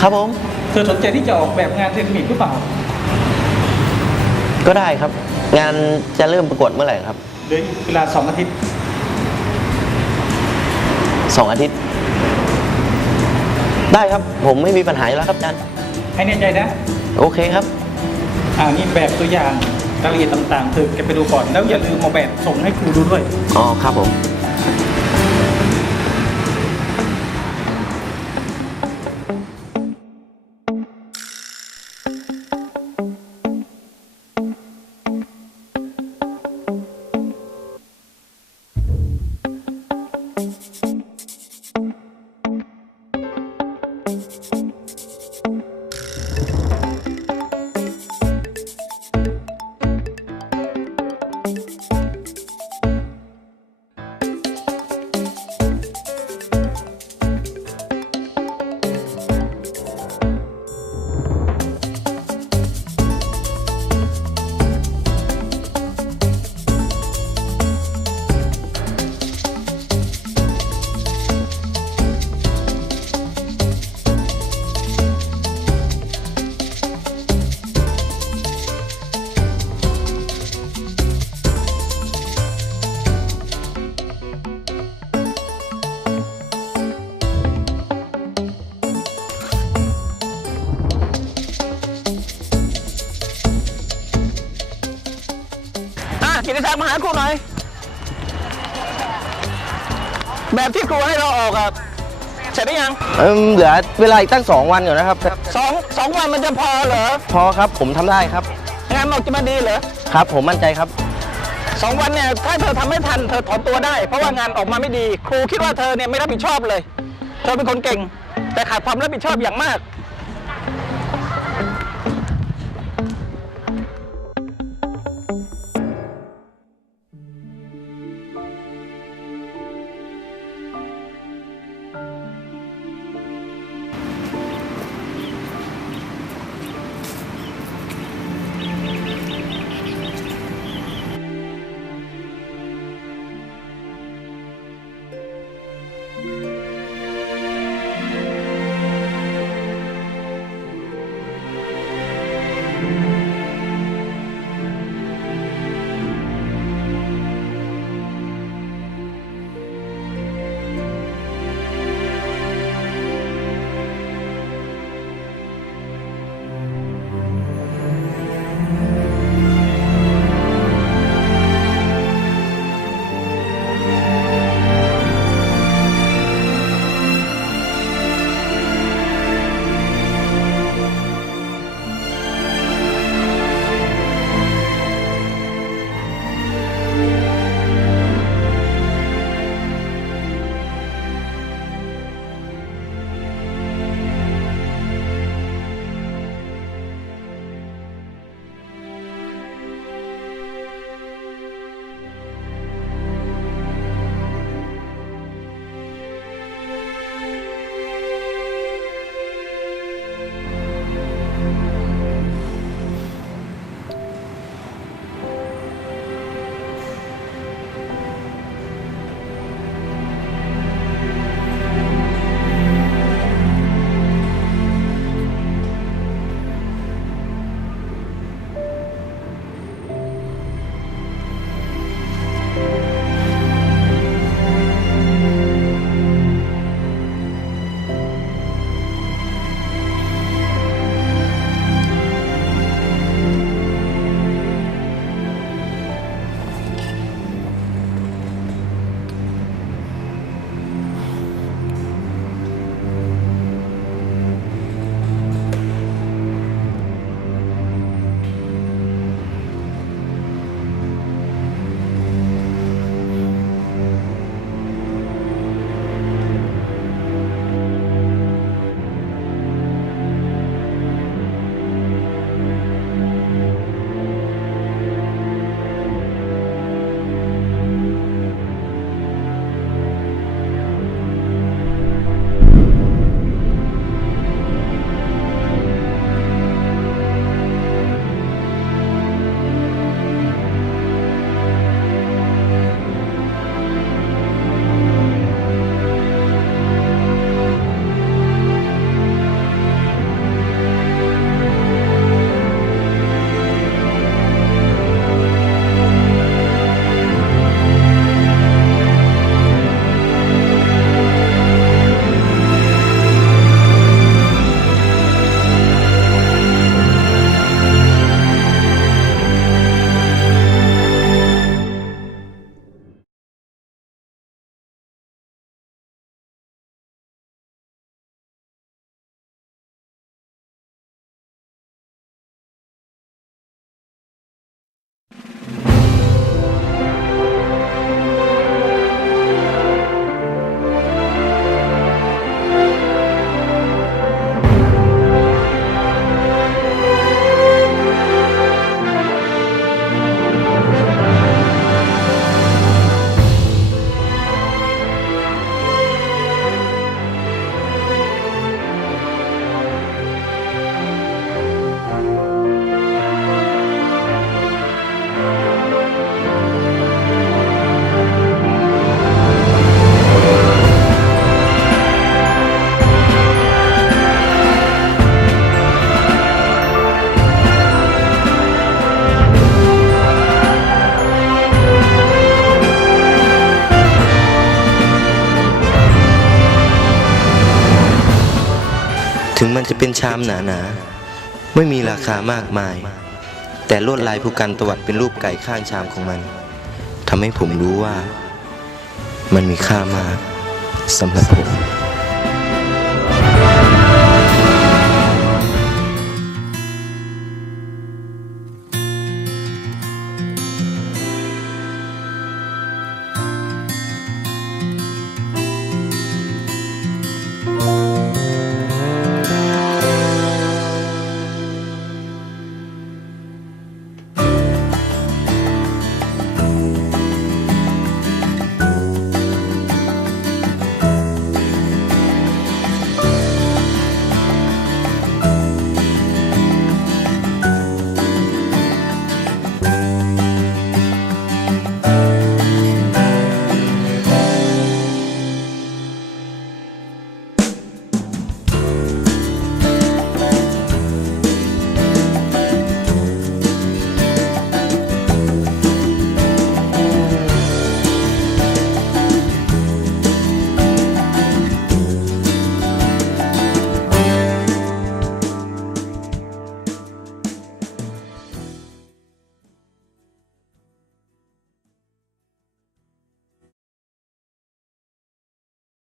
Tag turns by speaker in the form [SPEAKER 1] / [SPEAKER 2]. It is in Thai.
[SPEAKER 1] ครับผม
[SPEAKER 2] เธอสนใจที่จะออกแบบงานเซรามิกหรือเปล่า
[SPEAKER 1] ก็ได้ครับ งานจะเริ่มประกวดเมื่อไหร่ครับ
[SPEAKER 2] เหลืออีกเวลาสองอาทิตย์
[SPEAKER 1] สองอาทิตย์ ได้ครับ ผมไม่มีปัญหาอยู่แล้วครับอาจารย์
[SPEAKER 2] ให้แน่ใจนะ
[SPEAKER 1] โอเคครับ
[SPEAKER 2] อ่านี่แบบตัวอย่างรายละเอียดต่างๆ เธอเก็บไปดูก่อน แล้วอย่าลืมเอาแบบส่งให้ครูดูด้วย
[SPEAKER 1] อ๋อครับผม
[SPEAKER 3] กิติศักดิ์มาหาครูหน่อย แบบที่ครูให้เราออกอะเสร็จหรือยัง
[SPEAKER 1] เอิ่มเหลือเวลาอีกตั้งสองวันอยู่นะครับ
[SPEAKER 3] สองสองวันมันจะพอเหรอ
[SPEAKER 1] พอครับผมทำได้ครับ
[SPEAKER 3] งานออกจะมาดีเหรอ
[SPEAKER 1] ครับ ผมมั่นใจครับ
[SPEAKER 3] สองวันเนี่ยถ้าเธอทำไม่ทันเธอถอนตัวได้ เพราะว่างานออกมาไม่ดี ครูคิดว่าเธอเนี่ยไม่รับผิดชอบเลย เธอเป็นคนเก่ง แต่ขาดความรับผิดชอบอย่างมาก
[SPEAKER 4] Thank you. จะเป็นชามหนาๆ ไม่มีราคามากมาย แต่ลวดลายผู้กันตวัดเป็นรูปไก่ข้างชามของมันทำให้ผมรู้ว่า มันมีค่ามากสำหรับผม